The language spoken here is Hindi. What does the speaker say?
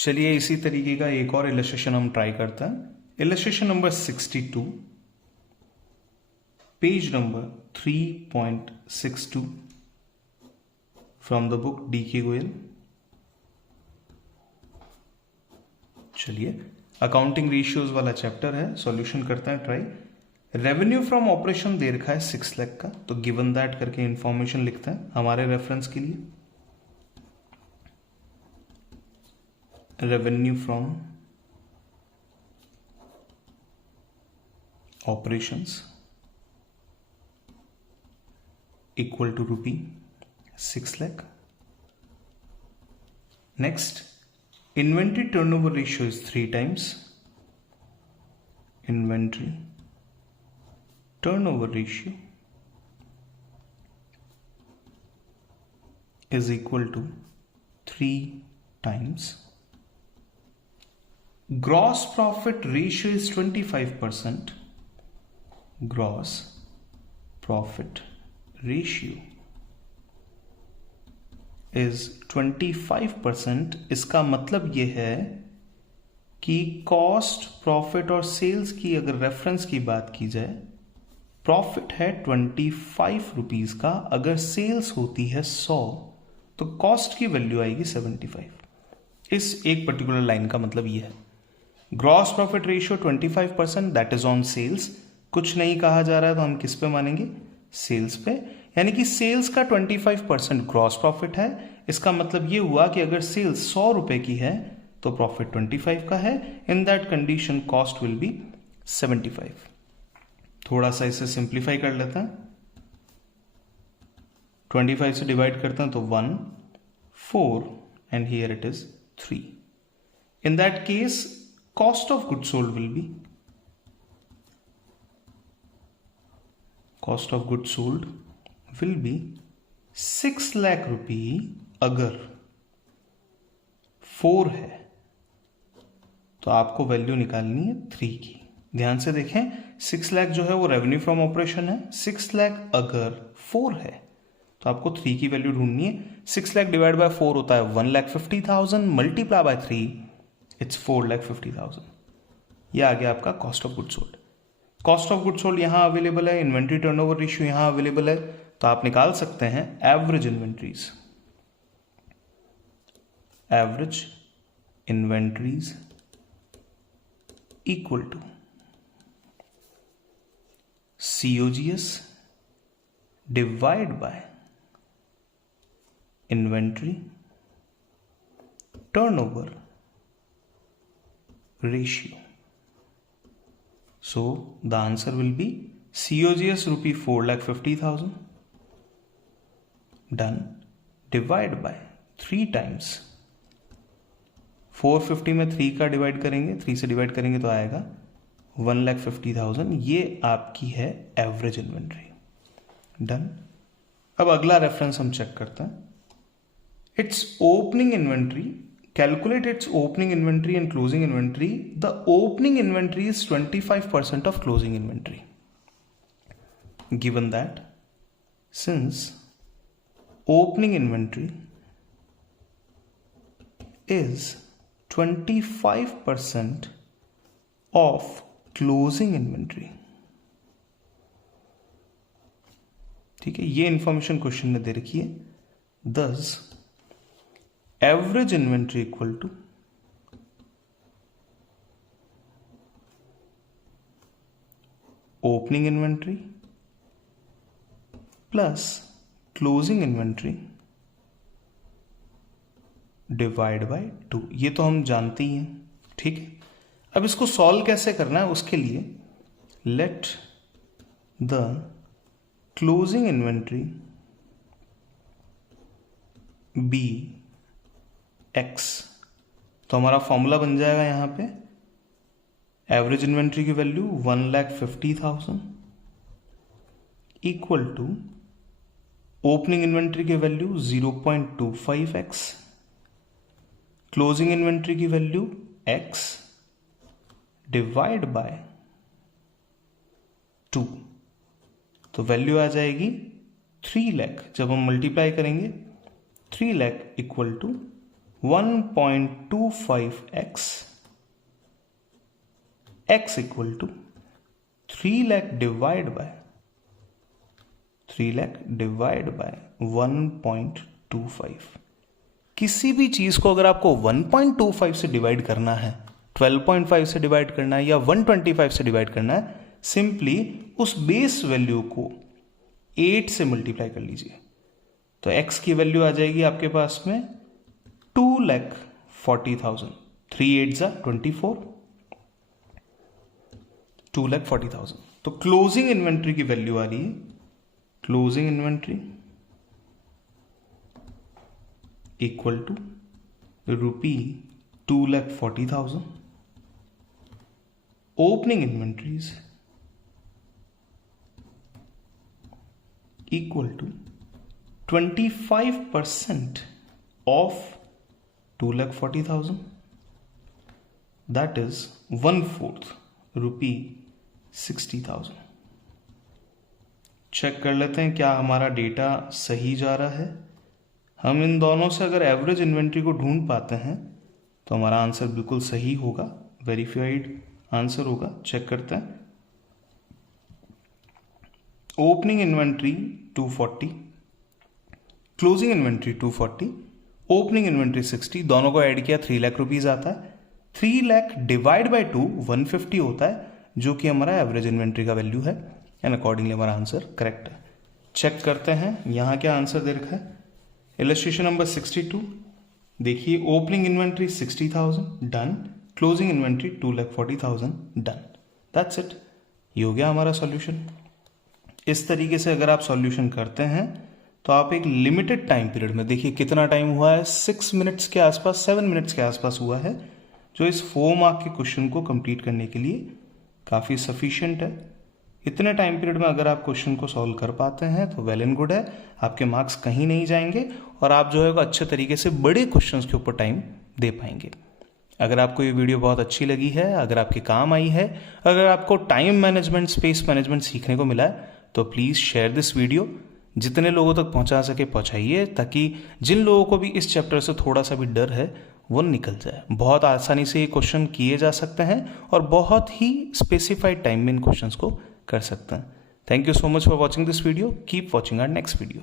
चलिए इसी तरीके का एक और इलस्ट्रेशन हम ट्राई करते हैं। Illustration number 62, page number 3.62 from the book DK. Goyal. चलिए अकाउंटिंग रेशियोज वाला चैप्टर है, सॉल्यूशन करते हैं ट्राई। रेवेन्यू फ्रॉम ऑपरेशन दे रखा है 6 लाख का, तो गिवन दैट करके इंफॉर्मेशन लिखते हैं हमारे रेफरेंस के लिए। Revenue from operations equal to rupee 6 lakh. Next, inventory turnover ratio is 3 times. Inventory turnover ratio is equal to 3 times. Gross profit ratio is 25%. Gross profit ratio is 25%। इसका मतलब ये है कि कॉस्ट, प्रॉफिट और सेल्स की अगर रेफरेंस की बात की जाए, प्रॉफिट है 25 रुपीज का, अगर सेल्स होती है 100 तो कॉस्ट की वैल्यू आएगी 75। इस एक पर्टिकुलर लाइन का मतलब ये है। Gross profit ratio 25%, that is on sales. कुछ नहीं कहा जा रहा है तो हम किस पे मानेंगे? सेल्स पे। यानी कि सेल्स का 25% ग्रॉस प्रॉफिट है। इसका मतलब ये हुआ कि अगर सेल्स 100 रुपए की है तो प्रॉफिट 25 का है। In that condition cost will be 75। थोड़ा सा इसे सिंप्लीफाई कर लेते हैं। 25 से डिवाइड करते हैं तो 1, 4 and here it is 3। In that case cost of good sold will be, cost of good sold will be 6 lakh rupee अगर 4 है तो आपको वैल्यू निकालनी है 3 की। ध्यान से देखें, 6 लाख जो है वो रेवेन्यू फ्रॉम ऑपरेशन है। 6 लाख अगर 4 है तो आपको 3 की वैल्यू ढूंढनी है। 6 लाख डिवाइड बाय 4 होता है 1,50,000, मल्टीप्लाई बाय 3 इट्स 4,50,000। यह आ गया आपका cost of good sold. Cost of good sold यहां अवेलेबल है, इन्वेंट्री टर्नओवर रेशियो यहां अवेलेबल है, तो आप निकाल सकते हैं average inventories. Average inventories equal to COGS divide by inventory turnover ratio. So the answer will be COGS rupee 4,50,000 done, divide by 3 times 450 में 3 का डिवाइड करेंगे, 3 से डिवाइड करेंगे तो आएगा 1,50,000। ये आपकी है एवरेज इन्वेंट्री। डन। अब अगला रेफरेंस हम चेक करते हैं। It's opening inventory, calculate its opening inventory and closing inventory. The opening inventory is 25% of closing inventory. Given that, since opening inventory is 25% of closing inventory, ठीक है, ये इंफॉर्मेशन क्वेश्चन में दे रखी है। Thus average inventory equal to opening inventory plus closing inventory divide by 2। ये तो हम जानते ही हैं, ठीक है। अब इसको सॉल्व कैसे करना है, उसके लिए let the closing inventory be X। तो हमारा फॉर्मूला बन जाएगा यहां पे एवरेज इन्वेंट्री की value 1,50,000 equal to opening inventory की वैल्यू 0.25x, क्लोजिंग इन्वेंट्री की वैल्यू x डिवाइड बाय 2। तो वैल्यू आ जाएगी 3 लाख। जब हम मल्टीप्लाई करेंगे 3 lakh equal to 1.25x x equal to 3 lakh divide by 1.25। किसी भी चीज को अगर आपको 1.25 से डिवाइड करना है, 12.5 से डिवाइड करना है या 125 से डिवाइड करना है, सिंपली उस बेस वैल्यू को 8 से मल्टीप्लाई कर लीजिए। तो x की वैल्यू आ जाएगी आपके पास में 2,40,000। 3 8 जा 24, 2,40,000। तो क्लोजिंग इन्वेंट्री की वैल्यू आ रही है, closing inventory equal to ₹2,40,000। Opening inventories equal to 25% of 2,40,000, that is 1/4 ₹60,000। Check कर लेते हैं क्या हमारा डेटा सही जा रहा है। हम इन दोनों से अगर एवरेज इन्वेंट्री को ढूंढ पाते हैं तो हमारा आंसर बिल्कुल सही होगा, वेरीफाइड आंसर होगा। चेक करते हैं। Opening inventory 240, closing inventory 240, opening inventory 60, दोनों को ऐड किया 3 लाख रुपीज आता है। 3 लाख डिवाइड बाय 2 150 होता है, जो कि हमारा एवरेज इन्वेंट्री का वैल्यू है, एंड अकॉर्डिंगली हमारा आंसर करेक्ट है। चेक करते हैं यहां क्या आंसर दे रखा है। इलस्ट्रेशन नंबर 62 देखिए, opening inventory 60,000 done, closing inventory 2,40,000 done. That's it, ये हो गया हमारा सॉल्यूशन। इस तरीके से अगर आप सॉल्यूशन करते हैं तो आप एक लिमिटेड टाइम पीरियड में, देखिए कितना टाइम हुआ है, 6 मिनट्स के आसपास, 7 मिनट्स के आसपास हुआ है, जो इस 4 मार्क के क्वेश्चन को कंप्लीट करने के लिए काफ़ी सफिशिएंट है। इतने टाइम पीरियड में अगर आप क्वेश्चन को सॉल्व कर पाते हैं तो वेल एंड गुड है, आपके मार्क्स कहीं नहीं जाएंगे और आप जो है वो अच्छे तरीके से बड़े क्वेश्चंस के ऊपर टाइम दे पाएंगे। अगर आपको ये वीडियो बहुत अच्छी लगी है, अगर आपके काम आई है, अगर आपको टाइम मैनेजमेंट, स्पेस मैनेजमेंट सीखने को मिला है, तो प्लीज़ शेयर दिस वीडियो, जितने लोगों तक पहुंचा सके पहुंचाइए, ताकि जिन लोगों को भी इस चैप्टर से थोड़ा सा भी डर है वो निकल जाए। बहुत आसानी से ये क्वेश्चन किए जा सकते हैं और बहुत ही स्पेसिफाइड टाइम में इन क्वेश्चंस को कर सकते हैं। Thank you so much for watching this video. Keep watching our next video.